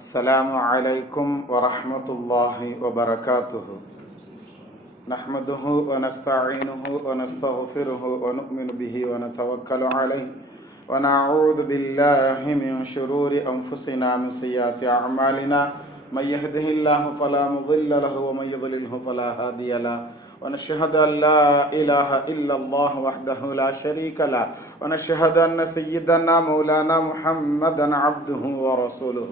السلام عليكم ورحمة الله وبركاته. نحمده ونستعينه ونستغفره ونؤمن به ونتوكل عليه ونعوذ بالله من شرور أنفسنا من سيئات أعمالنا. من يهده الله فلا مضل له ومن يضلله فلا هادي له. ونشهد أن لا إله إلا الله وحده لا شريك له. ونشهد أن سيدنا مولانا محمدا عبده ورسوله.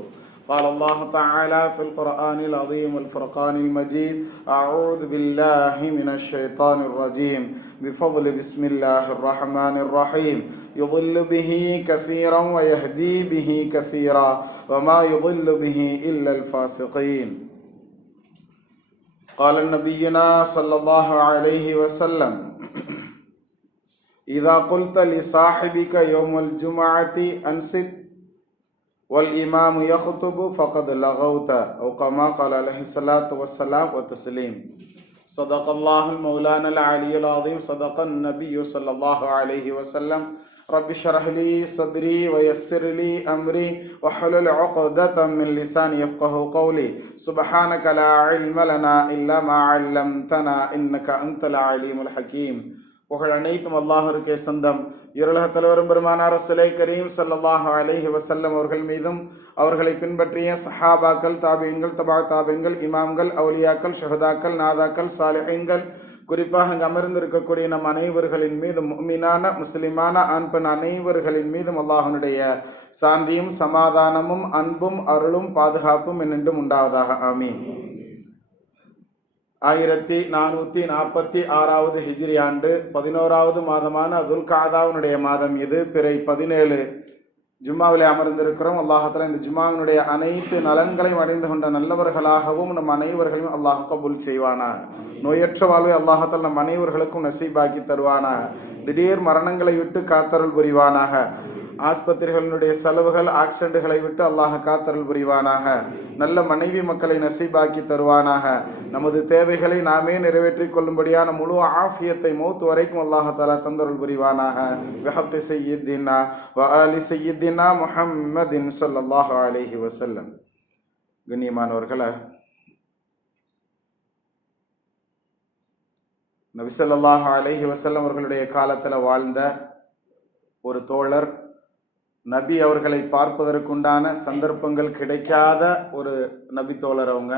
قال الله تعالى في القرآن العظيم الفرقان المجيد: أعوذ بالله من الشيطان الرجيم. بفضل بسم الله الرحمن الرحيم. يضل به كثيرا ويهدي به كثيرا وما يضل به إلا الفاسقين. قال نبينا صلى الله عليه وسلم: إذا قلت لصاحبك يوم الجمعة أنصت والإمام يخطب فقد لغوت، أو كما قال عليه الصلاة والسلام والتسليم. صدق الله المولانا العلي العظيم. صدق النبي صلى الله عليه وسلم. رب اشرح لي صدري ويسر لي أمري واحلل عقدة من لساني يفقهوا قولي. سبحانك لا علم لنا إلا ما علمتنا إنك أنت العليم الحكيم. புகழ் அனைத்தும் அல்லாஹ்விற்கே சொந்தம். இருளக தலைவரும் பெருமானார் ரசூலை கரீம் ஸல்லல்லாஹு அலைஹி வஸல்லம் அவர்கள் மீதும் அவர்களை பின்பற்றிய சஹாபாக்கள், தாபீன்கள், தபா தாபீன்கள், இமாம்கள், அவுலியாக்கள், ஷஹதாக்கள், நாதாக்கள், சாலிஹீன்கள், குறிப்பாக அங்கு அமர்ந்திருக்கக்கூடிய நம் அனைவர்களின் மீதும், முஃமினான முஸ்லிமான ஆண் பெண் அனைவர்களின் மீதும் அல்லாஹ்வுடைய சாந்தியும் சமாதானமும் அன்பும் அருளும் பாதுகாப்பும் என்னென்றும் உண்டாவதாக. ஆமீன். 1446 ஹிஜ்ரி ஆண்டு 11வது மாதமான துல்காதாவுடைய மாதம் இது. பிறை 17 ஜும்மாவிலே அமர்ந்திருக்கிறோம். அல்லாஹ்தாலா இந்த ஜும்மாவினுடைய அனைத்து நலன்களையும் அடைந்து கொண்ட நல்லவர்களாகவும் நம் அனைவர்களையும் அல்லாஹ் கபூல் செய்வானா. நோயற்ற வாழ்வை அல்லாஹ்தாலா நம் அனைவர்களுக்கும் நசீபாக்கி தருவானா. திடீர் மரணங்களை விட்டு காத்தருள் புரிவானாக. ஆஸ்பத்திரிகளினுடைய செலவுகள், ஆக்சிடென்ட்களை விட்டு அல்லாஹ் காத்தருள் புரிவானாக. நல்ல மனைவி மக்களை நசீபாக்கி தருவானாக. நமது தேவைகளை நாமே நிறைவேற்றிக் கொள்ளும்படியான முழு ஆஃபியத்தை மௌத் வரைக்கும் அல்லாஹ் தஆலா தந்தருள் புரிவானாக. வஹப்தி சய்யிதினா வ ஆலி சய்யிதினா முஹம்மதின் ஸல்லல்லாஹு அலைஹி வஸல்லம். கண்ணியமானவர்களே, நபி ஸல்லல்லாஹு அலைஹி வஸல்லம் அவர்களுடைய காலத்துல வாழ்ந்த ஒரு தோழர், நபி அவர்களை பார்ப்பதற்குண்டான சந்தர்ப்பங்கள் கிடைக்காத ஒரு நபி தோழர். அவங்க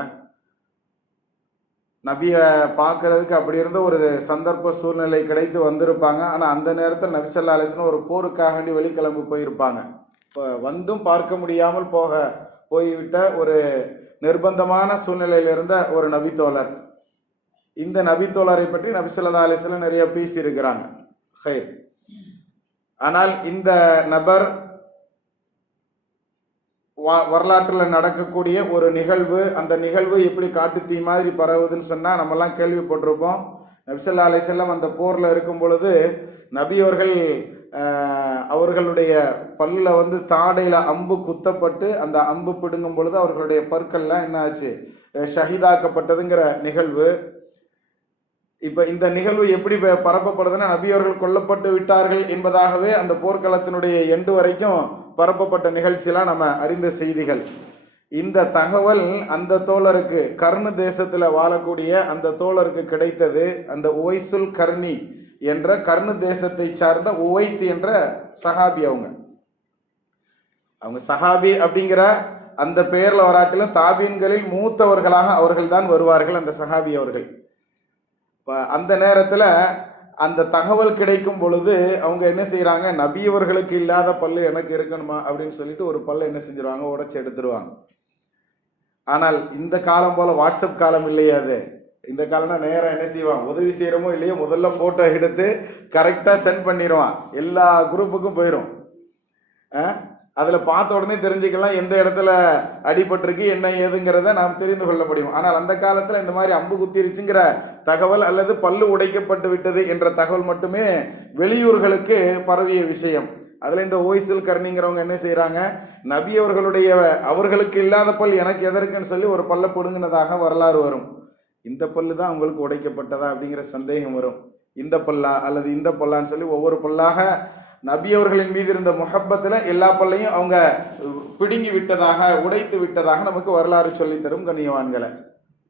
நபிய பார்க்கறதுக்கு அப்படி இருந்த ஒரு சந்தர்ப்ப சூழ்நிலை கிடைத்து வந்திருப்பாங்க. ஆனா அந்த நேரத்தில் நபி ஸல்லல்லாஹு அலைஹி வஸல்லம் ஒரு போருக்காக வேண்டி வெளிக்கிளம்பி போயிருப்பாங்க. வந்தும் பார்க்க முடியாமல் போய்விட்ட ஒரு நிர்பந்தமான சூழ்நிலையில இருந்த ஒரு நபி தோழர். இந்த நபி தோழரை பற்றி நபி ஸல்லல்லாஹு அலைஹி வஸல்லம் நிறைய பேசி இருக்கிறாங்க. ஆனால் இந்த நபர் வரலாற்றில் நடக்கக்கூடிய ஒரு நிகழ்வு, அந்த நிகழ்வு எப்படி காட்டு தீ மாதிரி பரவுதுன்னு சொன்னா நம்ம எல்லாம் கேள்விப்பட்டிருப்போம். நபி ஸல்லல்லாஹு அலைஹி வஸல்லம் அந்த போர்ல இருக்கும் பொழுது நபி அவர்களுடைய பல்ல தாடையில அம்பு குத்தப்பட்டு அந்த அம்பு பிடுங்கும் பொழுது அவர்களுடைய பற்கள்லாம் என்ன ஆச்சு, ஷஹீதாக்கப்பட்டதுங்கிற நிகழ்வு. இப்ப இந்த நிகழ்வு எப்படி பரப்பப்படுதுன்னா, நபி அவர்கள் கொல்லப்பட்டு விட்டார்கள் என்பதாகவே அந்த போர்க்களத்தினுடைய எண்டு வரைக்கும் பரப்பப்பட்ட நிகழ்ச்சியெல்லாம் நம்ம அறிந்த செய்திகள். இந்த தகவல் அந்த தோழருக்கு, கர்ண தேசத்துல வாழக்கூடிய அந்த தோழருக்கு கிடைத்தது. அந்த உவைசுல் கர்ணி என்ற கர்ண தேசத்தை சார்ந்த உவைத் என்ற சஹாபி. அவங்க சஹாபி அப்படிங்கிற அந்த பெயர்ல வராட்டிலும் தாபீன்களில் மூத்தவர்களாக அவர்கள் தான் வருவார்கள், அந்த சஹாபி அவர்கள். அந்த நேரத்துல அந்த தகவல் கிடைக்கும் பொழுது அவங்க என்ன செய்யறாங்க, நபியவர்களுக்கு இல்லாத பல்லு எனக்கு இருக்கணுமா அப்படின்னு சொல்லிட்டு ஒரு பல்ல என்ன செஞ்சிருவாங்க, உடைச்சு எடுத்துருவாங்க. ஆனால் இந்த காலம் போல வாட்ஸ்அப் காலம் இல்லையா அது. இந்த காலம்னா நேரம் என்ன செய்வான், உதவி செய்யறமோ இல்லையோ முதல்ல போட்டோ எடுத்து கரெக்டா சென்ட் பண்ணிடுவான், எல்லா குரூப்புக்கும் போயிடும். அதுல பார்த்த உடனே தெரிஞ்சுக்கலாம் எந்த இடத்துல அடிபட்டிருக்கு என்ன ஏதுங்கிறத நாம் தெரிந்து கொள்ள முடியும். ஆனால் அந்த காலத்துல இந்த மாதிரி அம்பு குத்திருச்சுங்கிற தகவல் அல்லது பல்லு உடைக்கப்பட்டு விட்டது என்ற தகவல் மட்டுமே வெளியூர்களுக்கு பரவிய விஷயம். அதுல இந்த ஓய்சல் கர்ணிங்கிறவங்க என்ன செய்யறாங்க, நபி அவர்களுக்கு இல்லாத பல் எனக்கு எதற்குன்னு சொல்லி ஒரு பல்ல பிடுங்கினதாக வரலாறு வரும். இந்த பல்லு தான் அவங்களுக்கு உடைக்கப்பட்டதா அப்படிங்கிற சந்தேகம் வரும். இந்த பல்லா அல்லது இந்த பல்லான்னு சொல்லி ஒவ்வொரு பல்லாக நபி அவர்களின் மீது இருந்த முஹப்பத்துல எல்லா பல்லையும் அவங்க பிடுங்கி விட்டதாக, உடைத்து விட்டதாக நமக்கு வரலாறு சொல்லி தரும் கண்ணியவான்களை.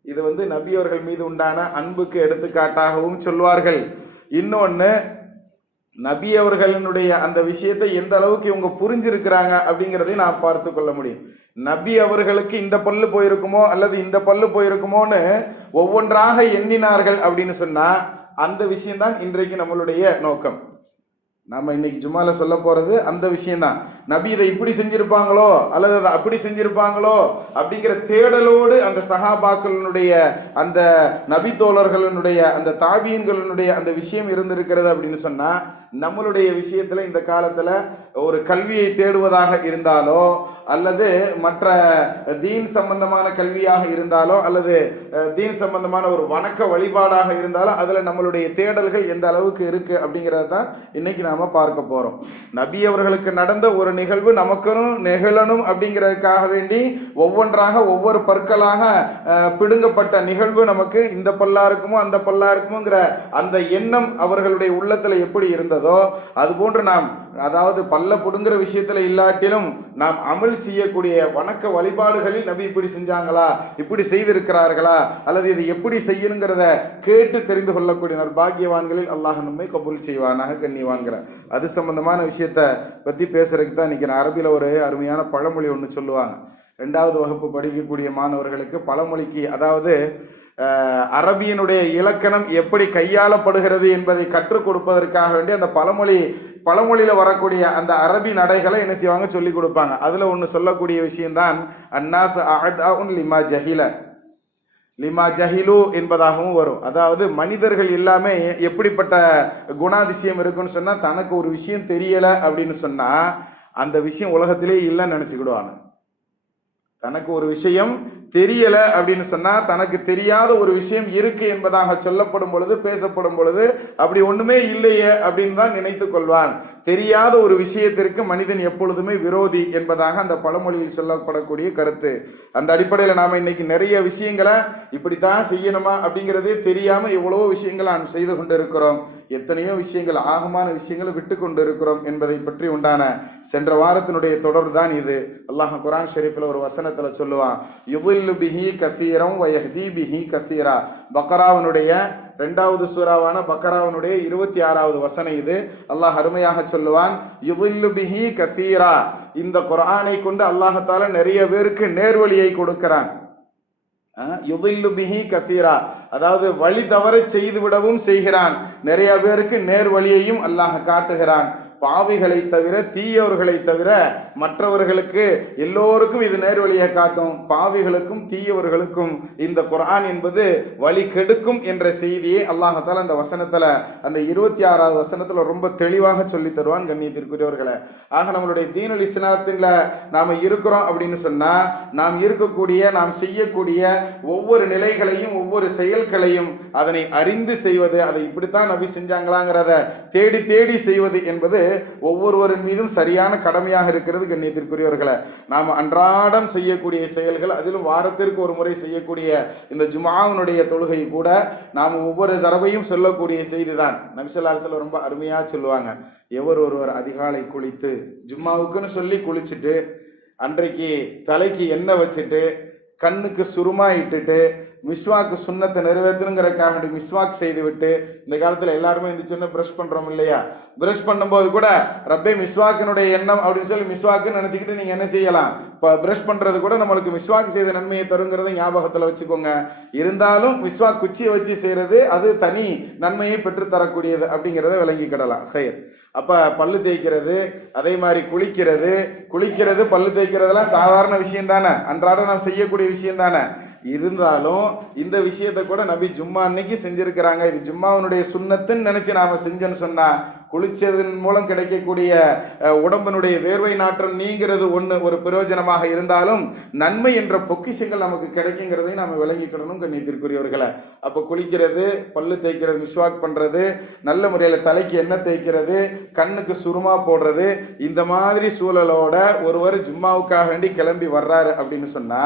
இது நபி அவர்கள் மீது உண்டான அன்புக்கு எடுத்துக்காட்டாகவும் சொல்வார்கள். இன்னொன்னு, நபி அவர்களினுடைய அந்த விஷயத்தை எந்த அளவுக்கு இவங்க புரிஞ்சிருக்கிறாங்க அப்படிங்கிறதையும் நான் பார்த்து கொள்ள முடியும். நபி அவர்களுக்கு இந்த பல்லு போயிருக்குமோ அல்லது இந்த பல்லு போயிருக்குமோன்னு ஒவ்வொன்றாக எண்ணினார்கள் அப்படின்னு சொன்னா அந்த விஷயம்தான் இன்றைக்கு நம்மளுடைய நோக்கம். நாம இன்னைக்கு ஜும்மால சொல்ல போறது அந்த விஷயம்தான். நபி இதை இப்படி செஞ்சிருப்பாங்களோ அல்லது அதை அப்படி செஞ்சிருப்பாங்களோ அப்படிங்கிற தேடலோடு அந்த சஹாபாக்களினுடைய அந்த நபி தோழர்களுடைய அந்த தாபியன்களினுடைய அந்த விஷயம் இருந்திருக்கிறது அப்படின்னு சொன்னா, நம்மளுடைய விஷயத்துல இந்த காலத்துல ஒரு கல்வியை தேடுவதாக இருந்தாலோ அல்லது மற்ற தீன் சம்பந்தமான கல்வியாக இருந்தாலோ அல்லது தீன் சம்பந்தமான ஒரு வணக்க வழிபாடாக இருந்தாலோ அதுல நம்மளுடைய தேடல்கள் எந்த அளவுக்கு இருக்கு அப்படிங்கறத தான் இன்னைக்கு நாம பார்க்க போறோம். நபி அவர்களுக்கு நடந்த ஒரு நிகழ்வு நமக்கும் நிகழணும் அப்படிங்கிறதுக்காக வேண்டி ஒவ்வொன்றாக ஒவ்வொரு பற்களாக பிடுங்கப்பட்ட நிகழ்வு நமக்கு இந்த பல்லா இருக்குமோ அந்த பல்லா இருக்குமோங்கிற அந்த எண்ணம் அவர்களுடைய உள்ளத்துல எப்படி இருந்ததோ அது போன்று நாம், அதாவது பல்ல புடுங்குற விஷயத்துல இல்லாட்டிலும் நாம் அமல் செய்யக்கூடிய வணக்க வழிபாடுகளில் நபி இப்படி செஞ்சாங்களா, இப்படி செய்திருக்கிறார்களா, அல்லது இது எப்படி செய்யணுங்கிறத கேட்டு தெரிந்து கொள்ளக்கூடிய பாக்கியவான்களில் அல்லாஹ் நம்மை கபூல் செய்வானாக கண்ணியவான்கிற. அது சம்பந்தமான விஷயத்த பத்தி பேசுறதுக்கு தான் இன்னைக்கு அரபில ஒரு அருமையான பழமொழி ஒன்று சொல்லுவாங்க. 2வது வகுப்பு படிக்கக்கூடிய மாணவர்களுக்கு பழமொழிக்கு, அதாவது அரபியனுடைய இலக்கணம் எப்படி கையாளப்படுகிறது என்பதை கற்றுக் கொடுப்பதற்காக வேண்டி அந்த பழமொழியில வரக்கூடிய அந்த அரபி நடைகளை என்ன செய்வாங்க, சொல்லி கொடுப்பாங்க. அதுல ஒண்ணு சொல்லக்கூடிய விஷயம்தான் அன்னாஸ் அஅதாஉன் லிமா ஜஹிலு என்பதாகவும் வரும். அதாவது மனிதர்கள் எல்லாமே எப்படிப்பட்ட குணாதிசயம் இருக்குன்னு சொன்னா, தனக்கு ஒரு விஷயம் தெரியல அப்படின்னு சொன்னா அந்த விஷயம் உலகத்திலே இல்லைன்னு நினைச்சுக்கிடுவாங்க. தனக்கு ஒரு விஷயம் தெரியல அப்படின்னு சொன்னா தனக்கு தெரியாத ஒரு விஷயம் இருக்கு என்பதாக சொல்லப்படும் பொழுது, பேசப்படும் பொழுது அப்படி ஒண்ணுமே இல்லையே அப்படின்னு தான் நினைத்துக் கொள்வான். தெரியாத ஒரு விஷயத்திற்கு மனிதன் எப்பொழுதுமே விரோதி என்பதாக அந்த பழமொழியில் சொல்லப்படக்கூடிய கருத்து. அந்த அடிப்படையில் நாம இன்னைக்கு நிறைய விஷயங்களை இப்படித்தான் செய்யணுமா அப்படிங்கிறதே தெரியாம எவ்வளவோ விஷயங்களை நாம் செய்து கொண்டு இருக்கிறோம். எத்தனையோ விஷயங்கள், ஆகமான விஷயங்களை விட்டு கொண்டு இருக்கிறோம் என்பதை பற்றி உண்டான சென்ற வாரத்தினுடைய தொடர் தான் இது. அல்லாஹ் குர்ஆன் ஷரீஃப்ல ஒரு வசனத்துல சொல்லுவான், யுதில்லு பிஹி கஸீரன் வ யஹ்தி பிஹி கஸீரா. பக்ராவினுடைய 2வது சூராவான பக்ராவினுடைய 26வது வசனம் இது. அல்லாஹ் அருமையாக சொல்லுவான், யுதில்லு பிஹி கஸீரா. இந்த குர்ஆனை கொண்டு அல்லாஹ் தஆலா நிறைய பேருக்கு நேர்வழியை கொடுக்கிறான். யுதில்லு பிஹி கஸீரா, அதாவது வழி தவற செய்து விடவும் செய்கிறான். நிறைய பேருக்கு நேர்வழியையும் அல்லாஹ் காட்டுகிறான். பாவிகளை தவிர, தீயவர்களை தவிர மற்றவர்களுக்கு எல்லோருக்கும் இது நேர்வழியை காட்டும். பாவிகளுக்கும் தீயவர்களுக்கும் இந்த குர்ஆன் என்பது வழி கெடுக்கும் என்ற செய்தியை அல்லாஹ் தஆலா அந்த வசனத்துல, அந்த 26வது வசனத்துல ரொம்ப தெளிவாக சொல்லி தருவான் கண்ணியத்திற்குரியவர்களை. ஆக நம்மளுடைய தீனுல் இஸ்லாத்துல நாம இருக்கிறோம் அப்படின்னு சொன்னா, நாம் இருக்கக்கூடிய, நாம் செய்யக்கூடிய ஒவ்வொரு நிலைகளையும் ஒவ்வொரு செயல்களையும் அதனை அறிந்து செய்வது, அதை இப்படித்தான் நபி செஞ்சாங்களாங்கிறத தேடி தேடி செய்வது என்பது ஒவ்வொருவரின் மீதும் சரியான கடமையாக இருக்கிறது கண்ணியத்திற்குரியவர்களை. நாம் அன்றாடம் செய்யக்கூடிய செயல்கள், அதிலும் வாரத்திற்கு ஒரு முறை செய்யக்கூடிய இந்த ஜும்ஆவுடைய தொழுகை கூட நாம் ஒவ்வொரு தடவையும் சொல்லக்கூடிய செய்திதான். நபி ஸல்லல்லாஹு அலைஹி வஸல்லம் ரொம்ப அருமையா சொல்லுவாங்க, எவர் ஒருவர் அதிகாலை குளித்து ஜும்மாவுக்குன்னு சொல்லி குளிச்சுட்டு, அன்றைக்கு தலைக்கு எண்ணெய் வச்சுட்டு, கண்ணுக்கு சுருமா இட்டுட்டு, மிஸ்வாக்கு சுண்ணத்தை நிறைவேற்றணுங்கிறக்காக மிஸ்வாக் செய்து விட்டு, இந்த காலத்துல எல்லாருமே இந்த சின்ன பிரஷ் பண்றோம் இல்லையா, பிரஷ் பண்ணும்போது கூட ரப்பே மிஸ்வாக்கினுடைய எண்ணம் அப்படின்னு சொல்லி மிஸ்வாக்குன்னு நினைச்சுக்கிட்டு நீங்க என்ன செய்யலாம், இப்ப பிரஷ் பண்றது கூட நம்மளுக்கு மிஸ்வாக் செய்த நன்மையை தருங்கிறத ஞாபகத்துல வச்சுக்கோங்க. இருந்தாலும் மிஸ்வாக் குச்சியை வச்சு செய்யறது அது தனி நன்மையை பெற்று தரக்கூடியது அப்படிங்கிறத விளங்கிக்கிடலாம். ஹைர். அப்ப பல்லு தேய்க்கிறது, அதே மாதிரி குளிக்கிறது பல்லு தேய்க்கிறதெல்லாம் சாதாரண விஷயம் தானே, அன்றாடம் நாம் செய்யக்கூடிய விஷயம் தானே. இருந்தாலும் இந்த விஷயத்தை கூட நபி ஜும்மா அன்னைக்கு செஞ்சிருக்கிறாங்க. இது ஜும்மாவுடைய சுன்னத்துன்னு நினைச்சு நாம செஞ்சோன்னு சொன்னா, குளிச்சதன் மூலம் கிடைக்கக்கூடிய உடம்பினுடைய வேர்வை நாற்றம் நீங்கிறது ஒரு பிரயோஜனமாக இருந்தாலும் நன்மை என்ற பொக்கிஷங்கள் நமக்கு கிடைக்குங்கிறதையும் நாம விளங்கிக்கணும் கண்ணியத்திற்குரியவர்களை. அப்ப குளிக்கிறது, பல்லு தேய்க்கிறது, மிஸ்வாக் பண்றது, நல்ல முறையில தலைக்கு எண்ணெய் தேய்க்கிறது, கண்ணுக்கு சுருமா போடுறது, இந்த மாதிரி சூழலோட ஒருவர் ஜும்மாவுக்காக வேண்டி கிளம்பி வர்றாரு அப்படின்னு சொன்னா,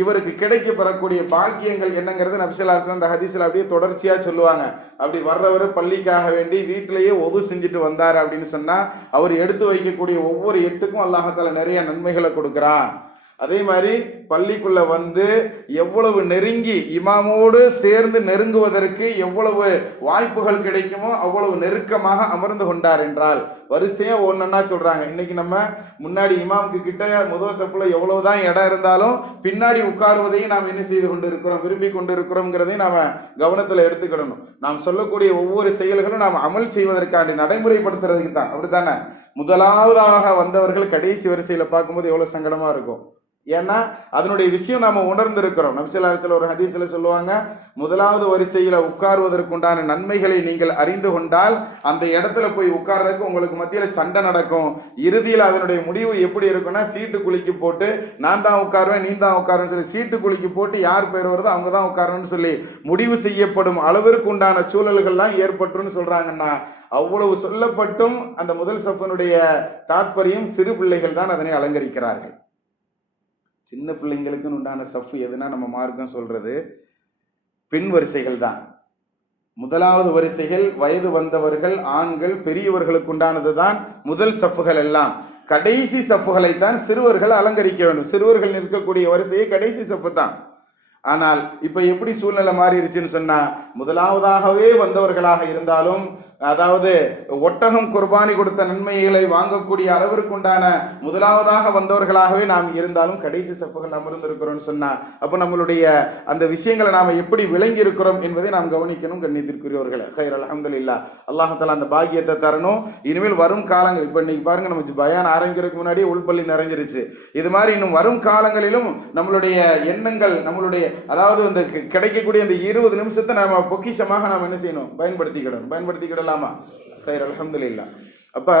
இவருக்கு கிடைக்க பெறக்கூடிய பாக்கியங்கள் என்னங்கிறது நபி ஸல்லல்லாஹு அலைஹி வஸல்லம் அந்த ஹதீஸ்ல அப்படியே தொடர்ச்சியா சொல்லுவாங்க. அப்படி வர்றவர் பள்ளிக்காக வேண்டி வீட்டிலேயே ஒது செஞ்சுட்டு வந்தார் அப்படின்னு சொன்னா அவர் எடுத்து வைக்கக்கூடிய ஒவ்வொரு எட்டுக்கும் அல்லாஹ் தஆலா நிறைய நன்மைகளை கொடுக்கிறான். அதே மாதிரி பள்ளிக்குள்ள வந்து எவ்வளவு நெருங்கி இமாமோடு சேர்ந்து நெருங்குவதற்கு எவ்வளவு வாய்ப்புகள் கிடைக்குமோ அவ்வளவு நெருக்கமாக அமர்ந்து கொண்டார் என்றால் வரிசையா ஒன்னா சொல்றாங்க. இன்னைக்கு நம்ம முன்னாடி இமாமுக்கு கிட்ட முதல் தப்புல எவ்வளவுதான் இடம் இருந்தாலும் பின்னாடி உட்காருவதையும் நாம் என்ன செய்து கொண்டு இருக்கிறோம், விரும்பி கொண்டு இருக்கிறோம்ங்கிறதையும் நாம கவனத்துல எடுத்துக்கிடணும். நாம் சொல்லக்கூடிய ஒவ்வொரு செயல்களும் நாம் அமல் செய்வதற்காண்டி நடைமுறைப்படுத்துறதுக்கு தான். அப்படித்தானே? முதலாவதாக வந்தவர்கள் கடைசி வரிசையில பார்க்கும்போது எவ்வளவு சங்கடமா இருக்கும். ஏன்னா அதனுடைய விஷயம் நாம உணர்ந்து இருக்கிறோம். நபி ஸல்லல்லாஹு அலைஹி வஸல்லம் ஒரு ஹதீஸ்ல சொல்லுவாங்க, முதலாவது வரிசையில உட்காருவதற்குண்டான நன்மைகளை நீங்கள் அறிந்து கொண்டால் அந்த இடத்துல போய் உட்கார்றதுக்கு உங்களுக்கு மத்தியில சண்டை நடக்கும். இறுதியில் அதனுடைய முடிவு எப்படி இருக்கும்னா, சீட்டு குலுக்கி போட்டு நான் தான் உட்காருவேன் நீ தான் உட்காருன்னு சொல்லி சீட்டு குலுக்கி போட்டு யார் பேர் வருதோ அவங்க தான் உட்காரணும்னு சொல்லி முடிவு செய்யப்படும் அளவிற்கு உண்டான சூழல்கள்லாம் ஏற்பட்டுன்னு சொல்றாங்கன்னா, அவ்வளவு சொல்லப்பட்டும் அந்த முதல் சஃபனுடைய தாற்பயம் சிறு பிள்ளைகள் தான் அதனை அலங்கரிக்கிறார்கள். சின்ன பிள்ளைங்களுக்கு உண்டான சஃப் எதுனா நம்ம மார்க்கம் சொல்றது பின் வரிசைகள் தான். முதலாவது வரிசைகள் வயது வந்தவர்கள், ஆண்கள், பெரியவர்களுக்கு உண்டானது தான் முதல் சஃப்புகள் எல்லாம். கடைசி சஃப்புகளை தான் சிறுவர்கள் அலங்கரிக்க வேண்டும். சிறுவர்கள் நிற்கக்கூடிய வரிசையை கடைசி சஃப்பு தான். ஆனால் இப்ப எப்படி சூழ்நிலை மாறிடுச்சுன்னு சொன்னா, முதலாவதாகவே வந்தவர்களாக இருந்தாலும், அதாவது ஒட்டகம் குர்பானி கொடுத்த நன்மைகளை வாங்கக்கூடிய அளவிற்கு உண்டான முதலாவதாக வந்தவர்களாகவே நாம் இருந்தாலும் கடைசி சப்புகள் அமர்ந்திருக்கிறோம் சொன்னா, அப்ப நம்மளுடைய அந்த விஷயங்களை நாம எப்படி விளங்கி இருக்கிறோம் என்பதை நாம் கவனிக்கணும். கண்ணியத்திற்குரியவர்களே, கைர் அல்ஹம்துலில்லாஹ், அல்லாஹ் தஆலா அந்த பாக்கியத்தை தரணும். இனிமேல் வரும் காலங்கள், இப்ப இன்னைக்கு பாருங்க, நம்ம பயான் ஆரம்பிக்கிறதுக்கு முன்னாடியே உள்பள்ளி நிறைஞ்சிருச்சு. இது மாதிரி இன்னும் வரும் காலங்களிலும் நம்மளுடைய எண்ணங்கள், நம்மளுடைய அதாவது இந்த கிடைக்கக்கூடிய இந்த 20 நிமிஷத்தை நாம பொக்கிஷமாக நாம் என்ன செய்யணும், பயன்படுத்திக்கிடலாமா? கைர் அல்ஹம்துலில்லாஹ். அப்ப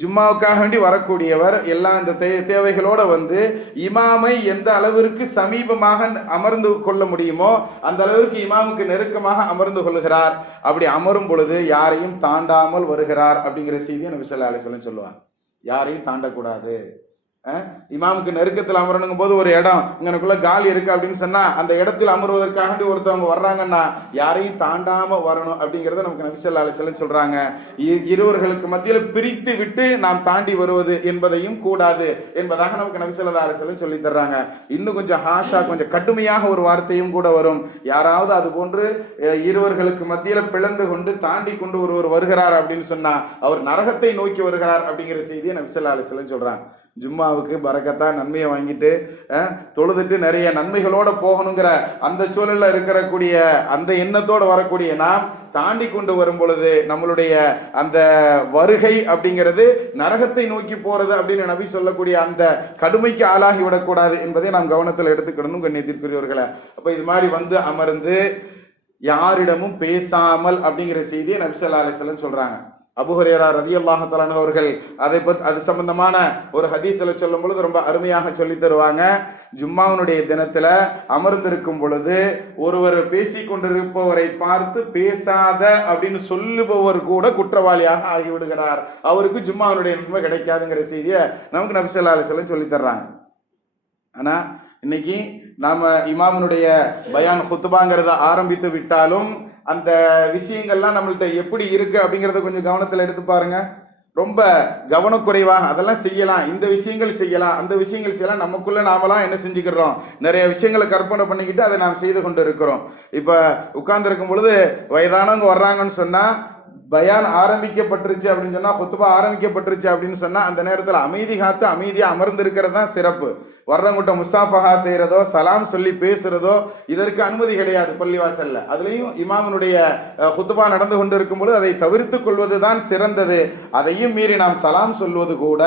ஜும்மாவுக்காக வேண்டி வரக்கூடியவர் எல்லாம் இந்த தேவைகளோட வந்து இமாமை எந்த அளவிற்கு சமீபமாக அமர்ந்து கொள்ள முடியுமோ அந்த அளவிற்கு இமாமுக்கு நெருக்கமாக அமர்ந்து கொள்கிறார். அப்படி அமரும் பொழுது யாரையும் தாண்டாமல் வருகிறார் அப்படிங்கிற செய்தியை நபி ஸல்லல்லாஹு அலைஹி வஸல்லம் சொல்லுவாங்க. யாரையும் தாண்டக்கூடாது. இமாமுக்கு நெருக்கத்தில் அமரணுங்கும் போது ஒரு இடம் இங்கனக்குள்ள காலி இருக்கு அப்படின்னு சொன்னா அந்த இடத்தில் அமர்வதற்காக ஒருத்தவங்க வர்றாங்கன்னா யாரையும் தாண்டாம வரணும் அப்படிங்கறத நமக்கு நபி ஸல்லல்லாஹு அலைஹி வஸல்லம் சொல்றாங்க. இருவர்களுக்கு மத்தியில பிரித்து விட்டு நாம் தாண்டி வருவது என்பதையும் கூடாது என்பதாக நமக்கு நபி ஸல்லல்லாஹு அலைஹி வஸல்லம் சொல்லி தர்றாங்க. இன்னும் கொஞ்சம் ஹாஷா, கொஞ்சம் கடுமையாக ஒரு வார்த்தையும் கூட வரும். யாராவது அது போன்று இருவர்களுக்கு மத்தியில பிளந்து கொண்டு தாண்டி கொண்டு ஒருவர் வருகிறார் அப்படின்னு சொன்னா அவர் நரகத்தை நோக்கி வருகிறார் அப்படிங்கிற செய்தியை நபி ஸல்லல்லாஹு அலைஹி வஸல்லம் சொல்றாங்க. ஜும்மாவுக்கு பரக்கத்தா நன்மையை வாங்கிட்டு தொழுதுட்டு நிறைய நன்மைகளோட போகணுங்கிற அந்த சூழல்ல இருக்கக்கூடிய அந்த எண்ணத்தோட வரக்கூடிய நாம் தாண்டி கொண்டு வரும் பொழுது நம்மளுடைய அந்த வருகை அப்படிங்கிறது நரகத்தை நோக்கி போறது அப்படின்னு நபி சொல்லக்கூடிய அந்த கடுமைக்கு ஆளாகி விடக்கூடாது என்பதை நாம் கவனத்தில் எடுத்துக்கிடணும். கண்ணியத்திற்குரியவர்களே, அப்ப இது மாதிரி வந்து அமர்ந்து யாரிடமும் பேசாமல் அப்படிங்கிற செய்தியை நபி ஸல்லல்லாஹு அலைஹி வஸல்லம் சொல்றாங்க. அபூ ஹுரைரா ரலியல்லாஹு தஆலா அன்ஹு அவர்கள் அது சம்பந்தமான ஒரு ஹதீஸ்ல சொல்லும் பொழுது ரொம்ப அருமையாக சொல்லி தருவாங்க. ஜும்மாவுடைய தினத்துல அமர்ந்திருக்கும் பொழுது ஒருவர் பேசிக் கொண்டிருப்பவரை பார்த்து பேசாத அப்படின்னு சொல்லுபவர் கூட குற்றவாளியாக ஆகிவிடுகிறார். அவருக்கு ஜும்மாவுடைய நன்மை கிடைக்காதுங்கிற செய்தியை நமக்கு நபி ஸல்லல்லாஹு அலைஹி வஸல்லம் சொல்லி தர்றாங்க. ஆனா இன்னைக்கு நாம இமாமுடைய பயான் குத்துபாங்கிறத ஆரம்பித்து விட்டாலும் அந்த விஷயங்கள்லாம் நம்மள்ட்ட எப்படி இருக்கு அப்படிங்கறத கொஞ்சம் கவனத்துல எடுத்து பாருங்க. ரொம்ப கவனக்குறைவாக அதெல்லாம் செய்யலாம், இந்த விஷயங்கள் செய்யலாம், அந்த விஷயங்கள் செய்யலாம், நமக்குள்ள நாமெல்லாம் என்ன செஞ்சுக்கிறோம், நிறைய விஷயங்களை கற்பனை பண்ணிக்கிட்டு அதை நாம் செய்து கொண்டு இருக்கிறோம். இப்ப உட்கார்ந்து இருக்கும் பொழுது வயதானவங்க வர்றாங்கன்னு சொன்னா, பயான் ஆரம்பிக்கப்பட்டுருச்சு அப்படின்னு சொன்னா, குத்துபா ஆரம்பிக்கப்பட்டுருச்சு அப்படின்னு சொன்னா அந்த நேரத்துல அமைதி காத்து அமைதியா அமர்ந்து இருக்கிறது தான் சிறப்பு. வர்றவங்கிட்ட முஸ்தாபஹா செய்யறதோ சலாம் சொல்லி பேசுறதோ இதற்கு அனுமதி கிடையாது பள்ளிவாசல்ல. அதுலயும் இமாமனுடைய குத்துபா நடந்து கொண்டு இருக்கும் பொழுது அதை தவிர்த்துக் கொள்வதுதான் சிறந்தது. அதையும் மீறி நாம் சலாம் சொல்வது கூட,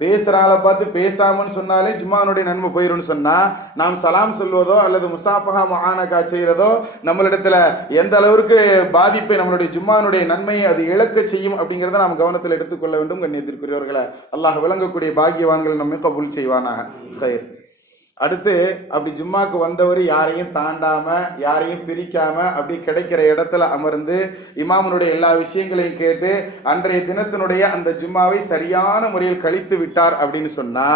பேசுறால பார்த்து பேசாமன்னு சொன்னாலே ஜும்மானுடைய நன்மை போயிரும்னு சொன்னா, நாம் சலாம் சொல்வதோ அல்லது முஸ்தாபஹா முஆனகா செய்யறதோ நம்மளிடத்துல எந்த அளவிற்கு பாதிப்பை, நம்மளுடைய ஜும்மானுடைய நன்மையை அது இழக்க செய்யும் அப்படிங்கறத நாம் கவனத்தில் எடுத்துக்கொள்ள வேண்டும். கண்ணியத்திற்குரியவர்களே, அல்லாஹ் விளங்கக்கூடிய பாக்கியவான்கள் நம்மை கபூல் செய்வானாக. அடுத்து அப்படி ஜும்மாக்கு வந்தவர் யாரையும் தாண்டாம யாரையும் பிரிக்காம அப்படி கிடைக்கிற இடத்துல அமர்ந்து இமாமனுடைய எல்லா விஷயங்களையும் கேட்டு அன்றைய தினத்தினுடைய அந்த ஜும்மாவை சரியான முறையில் கழித்து விட்டார் அப்படின்னு சொன்னா,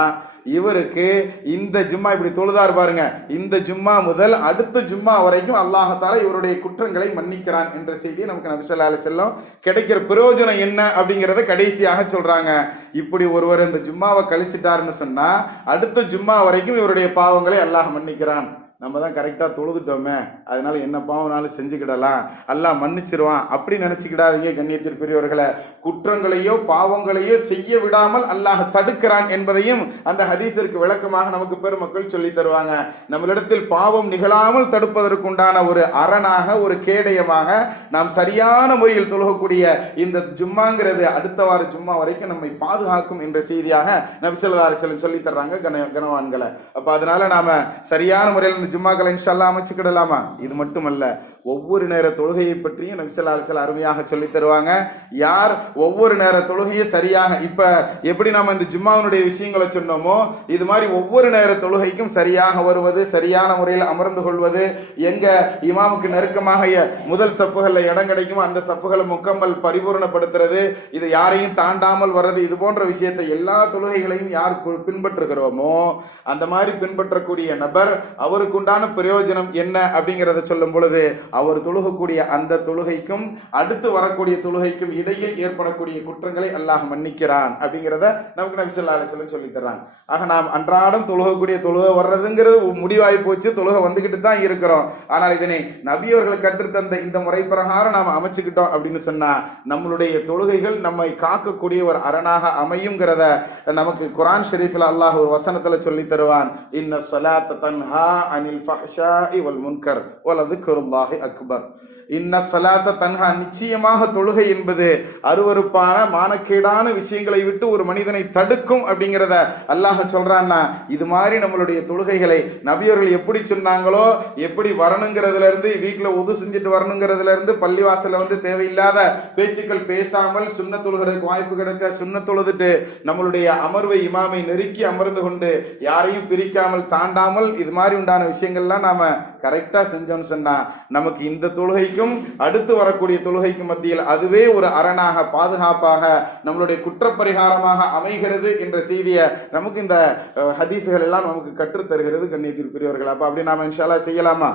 இவருக்கு இந்த ஜும்மா இப்படி தொழுதார் பாருங்க, இந்த ஜும்மா முதல் அடுத்த ஜும்மா வரைக்கும் அல்லாஹ்தாலா இவருடைய குற்றங்களை மன்னிக்கிறான் என்ற செய்தியை நமக்கு நபி ஸல்லல்லாஹு அலைஹி வஸல்லம் கிடைக்கிற பிரயோஜனம் என்ன அப்படிங்கறத கடைசியாக சொல்றாங்க. இப்படி ஒருவர் இந்த ஜும்மாவை கழிச்சிட்டாருன்னு சொன்னா அடுத்த ஜும்மா வரைக்கும் இவருடைய பாவங்களை அல்லாஹ் மன்னிக்கிறான். நம்ம தான் கரெக்டா தொழுதுட்டோமே, அதனால என்ன பாவனாலும் செஞ்சுக்கிடலாம், அல்லாஹ் மன்னிச்சிருவான் அப்படி நினைச்சுக்கிடாதீங்க கண்ணியத்திற்குரியவர்களை. குற்றங்களையோ பாவங்களையோ செய்ய விடாமல் அல்லாஹ் தடுக்கிறான் என்பதையும் அந்த ஹதீஸிற்கு விளக்கமாக நமக்கு பெருமக்கள் சொல்லி தருவாங்க. நம்மளிடத்தில் பாவம் நிகழாமல் தடுப்பதற்குண்டான ஒரு அரணாக, ஒரு கேடயமாக நாம் சரியான முறையில் தொழுகக்கூடிய இந்த ஜும்மாங்கிறது அடுத்த வார ஜும்மா வரைக்கும் நம்மை பாதுகாக்கும் என்ற செய்தியாக நபி ஸல்லல்லாஹு அலைஹி வஸல்லம் சொல்லி தர்றாங்க கனவான்களை. அப்ப அதனால நாம சரியான முறையில் ஜும்மாக்களை இன்ஷா அல்லாஹ் அமைச்சுக்கிடலாமா? இது மட்டுமல்ல, ஒவ்வொரு நேர தொழுகையை பற்றியும் நபி ஸல்லல்லாஹு அலைஹி வஸல்லம் அருமையாக சொல்லி தருவாங்க. யார் ஒவ்வொரு நேர தொழுகையை சரியாக, இப்ப எப்படி நாம இந்த ஜும்மாவுடைய விஷயங்களை சொன்னோமோ இது மாதிரி ஒவ்வொரு நேர தொழுகைக்கும் சரியாக வருவது, சரியான முறையில் அமர்ந்து கொள்வது, எங்க இமாமுக்கு நெருக்கமாக முதல் சப்புகள்ல இடம் கிடைக்குமோ அந்த சப்புகளை முக்கம்மல் பரிபூர்ணப்படுத்துறது, இது யாரையும் தாண்டாமல் வர்றது, இது போன்ற விஷயத்தை எல்லா தொழுகைகளையும் யார் பின்பற்றுகிறோமோ அந்த மாதிரி பின்பற்றக்கூடிய நபர் அவருக்கு உண்டான பிரயோஜனம் என்ன அப்படிங்கறத சொல்லும் பொழுது அவர் தொழுகக்கூடிய அந்த தொழுகைக்கும் அடுத்து வரக்கூடிய தொழுகைக்கும் இடையில் ஏற்படக்கூடிய குற்றங்களை அல்லாஹ் மன்னிக்கிறான் அப்படிங்கிறத நமக்கு நபி ஸல்லல்லாஹு அலைஹி வஸல்லம் சொல்லி தர்றாங்க. ஆக நாம் அன்றாடம் தொழுகக்கூடிய தொழுகை வர்றதுங்கிறது முடிவாகி போச்சு, தொழுகை வந்துகிட்டு தான் இருக்கிறோம். ஆனால் இதனை நபி அவர்கள் கற்றுத்தந்த இந்த முறை பிரகாரம் நாம் அமைச்சுக்கிட்டோம் அப்படின்னு சொன்னா நம்மளுடைய தொழுகைகள் நம்மை காக்கக்கூடிய ஒரு அரணாக அமையுங்கிறத நமக்கு குர்ஆன் ஷரீஃப்ல அல்லாஹ் ஒரு வசனத்துல சொல்லி தருவான். இன்ன ஸலாத்த தன்ஹா அனில் ஃபஹ்ஷாஇ வல் முன்கர் வலذிக்ருல்லாஹி அக்பர். இன்ன ஸலாத்த தன்ஹா, நிச்சயமாக தொழுகை என்பது அருவருப்பான மானக்கேடான விஷயங்களை விட்டு ஒரு மனிதனை தடுக்கும் அப்படிங்கிறத அல்லாஹ் சொல்றான்னா, இது மாதிரி நம்மளுடைய தொழுகைகளை நபியர்கள் எப்படி சொன்னாங்களோ, எப்படி வரணுங்கிறதுல இருந்து, வீட்டுல உது செஞ்சுட்டு வரணுங்கிறதுல இருந்து, பள்ளிவாசல வந்து தேவையில்லாத பேச்சுக்கள் பேசாமல் சுன்ன தொழுகிறதுக்கு வாய்ப்பு கிடைக்க சுன்ன தொழுதுட்டு நம்மளுடைய அமர்வை இமாமை நெருக்கி அமர்ந்து கொண்டு யாரையும் பிரிக்காமல் தாண்டாமல் இது மாதிரி உண்டான விஷயங்கள்லாம் நாம கரெக்டா செஞ்சோம்னு சொன்னா நமக்கு இந்த தொழுகைக்கும் அடுத்து வரக்கூடிய தொழுகைக்கும் மத்தியில் அதுவே ஒரு அரணாக, பாதுகாப்பாக, நம்மளுடைய குற்றப்பரிகாரமாக அமைகிறது என்ற செய்தியை நமக்கு இந்த ஹதீசுகள் எல்லாம் நமக்கு கற்றுத் தருகிறது கண்ணியத்திற்குரியவர்கள். அப்ப அப்படி நாம இன்ஷா அல்லாஹ் செய்யலாமா?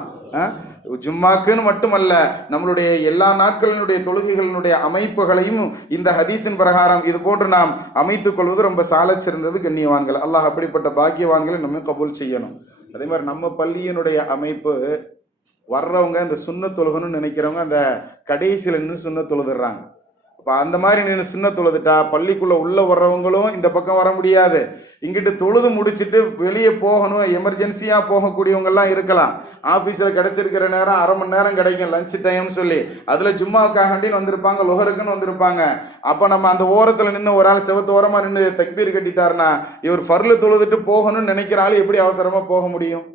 ஜும்மாக்குன்னு மட்டுமல்ல, நம்மளுடைய எல்லா நாட்களினுடைய தொழுகைகளினுடைய அமைப்புகளையும் இந்த ஹதீஸின் பிரகாரம் இது போன்று நாம் அமைத்துக் கொள்வது ரொம்ப சால சிறந்தது கண்ணியவான்கள். அல்லாஹ் அப்படிப்பட்ட பாக்கியவான்களை நம்ம கபூல் செய்யணும். அதே மாதிரி நம்ம பள்ளியினுடைய அமைப்பு, வர்றவங்க இந்த சுன்ன தொழுகணும்னு நினைக்கிறவங்க அந்த கடைசியில நின்று சுன்ன தொழுதுறாங்க. அப்ப அந்த மாதிரி நின்று சுன்ன தொழுதுட்டா பள்ளிக்குள்ள உள்ள வர்றவங்களும் இந்த பக்கம் வர முடியாது. இங்கிட்டு தொழுது முடிச்சுட்டு வெளியே போகணும், எமர்ஜென்சியா போகக்கூடியவங்க எல்லாம் இருக்கலாம். ஆபீஸ்ல கிடைச்சிருக்கிற நேரம் அரை மணி நேரம் கிடைக்கும், லஞ்ச் டைம் சொல்லி, அதுல ஜும்மாவுக்காக வந்திருப்பாங்க, லொஹருக்குன்னு வந்திருப்பாங்க. அப்ப நம்ம அந்த ஓரத்துல நின்று ஒரு ஆள் செவத்து ஓரமா நின்று தக்பீர் கட்டிட்டாருன்னா இவர் ஃபர்ல தொழுதுட்டு போகணும்னு நினைக்கிற ஆள் எப்படி அவசரமா போக முடியும்?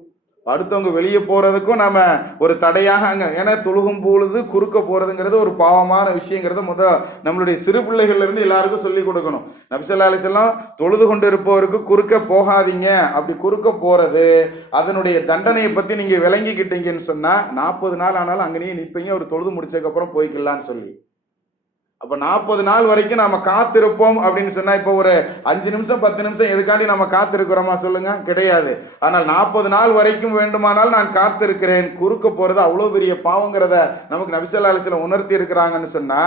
அடுத்தவங்க வெளியே போறதுக்கும் நாம ஒரு தடையாக அங்க, ஏன்னா தொழுகும் பொழுது குறுக்க போறதுங்கிறது ஒரு பாவமான விஷயங்கிறத நம்மளுடைய சிறு பிள்ளைகள்ல இருந்து எல்லாருக்கும் சொல்லி கொடுக்கணும். நபி ஸல்லல்லாஹு அலைஹி வஸல்லம் தொழுது கொண்டு இருப்பவருக்கு குறுக்க போகாதீங்க, அப்படி குறுக்க போறது அதனுடைய தண்டனையை பத்தி நீங்க விளங்கிக்கிட்டீங்கன்னு சொன்னா 40 நாள் ஆனாலும் அங்கேயே நிற்பீங்க, ஒரு தொழுது முடிச்சதுக்கு அப்புறம் போய்க்கலான்னு சொல்லி. அப்ப 40 நாள் வரைக்கும் நாம காத்திருப்போம் அப்படின்னு சொன்னா இப்ப ஒரு 5 நிமிஷம் 10 நிமிஷம் எதுக்காண்டி நம்ம காத்திருக்கிறோமா சொல்லுங்க? கிடையாது. ஆனால் 40 நாள் வரைக்கும் வேண்டுமானால் நான் காத்திருக்கிறேன். குறுக்க போறது அவ்வளவு பெரிய பாவங்கிறத நமக்கு நபி ஸல்லல்லாஹு அலைஹி வஸல்லம் உணர்த்தி இருக்கிறாங்கன்னு சொன்னா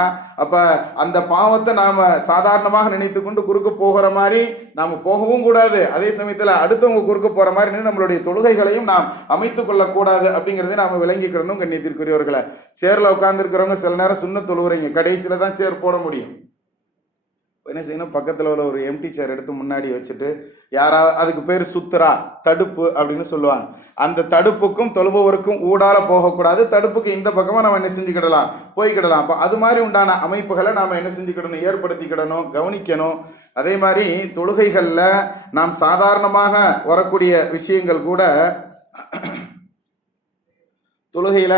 அப்ப அந்த பாவத்தை நாம சாதாரணமாக நினைத்து கொண்டு குறுக்க போகிற மாதிரி நாம போகவும் கூடாது. அதே சமயத்துல அடுத்தவங்க குறுக்க போற மாதிரி நம்மளுடைய தொழுகைகளையும் நாம் அமைத்துக் கொள்ளக்கூடாது அப்படிங்கறதை நாம விளங்கிக்கிறோம் கண்ணியத்திற்குரியவர்களை. சேர்ல உட்கார்ந்து இருக்கிறவங்க சில நேரம் சுன்ன தொழுவுறீங்க, கடைசியில தான் சேர் போட முடியும். என்ன செய்யணும்? பக்கத்துல உள்ள ஒரு எம்டி சேர் எடுத்து முன்னாடி வச்சுட்டு, யாராவது அதுக்கு பேர் சுத்துரா, தடுப்பு அப்படின்னு சொல்லுவாங்க, அந்த தடுப்புக்கும் தொழுபவருக்கும் ஊடால போகக்கூடாது, தடுப்புக்கு இந்த பக்கமா நம்ம என்ன செஞ்சுக்கிடலாம், போய்கிடலாம். அப்ப அது மாதிரி உண்டான அமைப்புகளை நாம என்ன செஞ்சுக்கிடணும், ஏற்படுத்திக்கிடணும், கவனிக்கணும். அதே மாதிரி தொழுகைகள்ல நாம் சாதாரணமாக வரக்கூடிய விஷயங்கள் கூட தொழுகையில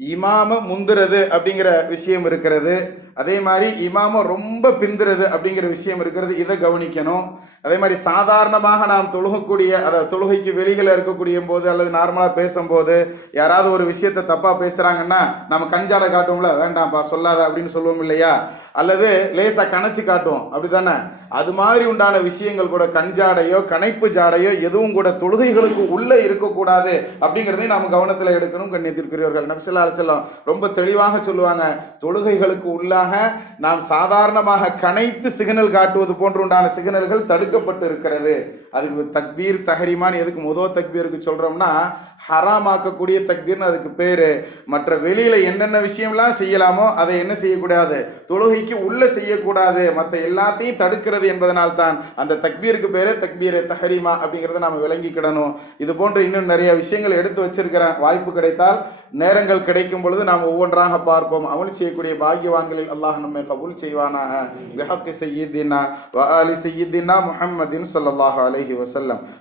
இமாம முந்துறது அப்படிங்கிற விஷயம் இருக்கிறது. அதே மாதிரி இமாம ரொம்ப பிந்துறது அப்படிங்கிற விஷயம் இருக்கிறது, இதை கவனிக்கணும். அதே மாதிரி சாதாரணமாக நாம் தொழுகக்கூடிய, அதாவது தொழுகைக்கு வெளியில இருக்கக்கூடிய போது அல்லது நார்மலா பேசும்போது யாராவது ஒரு விஷயத்த தப்பா பேசுறாங்கன்னா நம்ம கஞ்சாட காட்டுவோம்ல, வேண்டாம்ப்பா சொல்லாத அப்படின்னு சொல்லுவோம் இல்லையா, அல்லது லேசா கணச்சு காட்டுவோம் அப்படித்தானே. அது மாதிரி உண்டான விஷயங்கள் கூட கஞ்சாடையோ கணைப்பு ஜாடையோ எதுவும் கூட தொழுகைகளுக்கு உள்ள இருக்கக்கூடாது அப்படிங்கிறதையும் நாம் கவனத்தில் எடுக்கணும். கண்ணியத்திற்குரியவர்கள், நபி ஸல்லல்லாஹு அலைஹி வஸல்லம் ரொம்ப தெளிவாக சொல்லுவாங்க, தொழுகைகளுக்கு உள்ளாக நாம் சாதாரணமாக கணைத்து சிக்னல் காட்டுவது போன்று உண்டான சிக்னல்கள் தடுக்கப்பட்டு இருக்கிறது. அதுக்கு தக்பீர் தஹரீமான் எதுக்கு முதல் தக்பீருக்கு சொல்றோம்னா, ஹராமாக்கக்கூடிய தக்பீர்னு அதுக்கு பேரு. மற்ற வெளியில என்னென்ன விஷயம்லாம் செய்யலாமோ அதை என்ன செய்யக்கூடாது, தொழுகைக்கு உள்ள செய்யக்கூடாது, மற்ற எல்லாத்தையும் தடுக்கிறது என்பதனால் தான் அந்த தக்பீருக்கு பேரு தக்பீர் தஹரீமா அப்படிங்கறத நாம விளங்கிக்கிடணும். இது போன்ற இன்னும் நிறைய விஷயங்கள் எடுத்து வச்சிருக்கிறேன். வாய்ப்பு கிடைத்தால், நேரங்கள் கிடைக்கும் பொழுது நாம் ஒவ்வொன்றாக பார்ப்போம். அமல் செய்யக்கூடிய பாக்கியவான்களில் அல்லாஹ் நம்மை கபூல் செய்வானாக. பிஹக்கி சய்யிதினா வ ஆலி சய்யிதினா முஹம்மதின் ஸல்லல்லாஹு அலைஹி வஸல்லம்.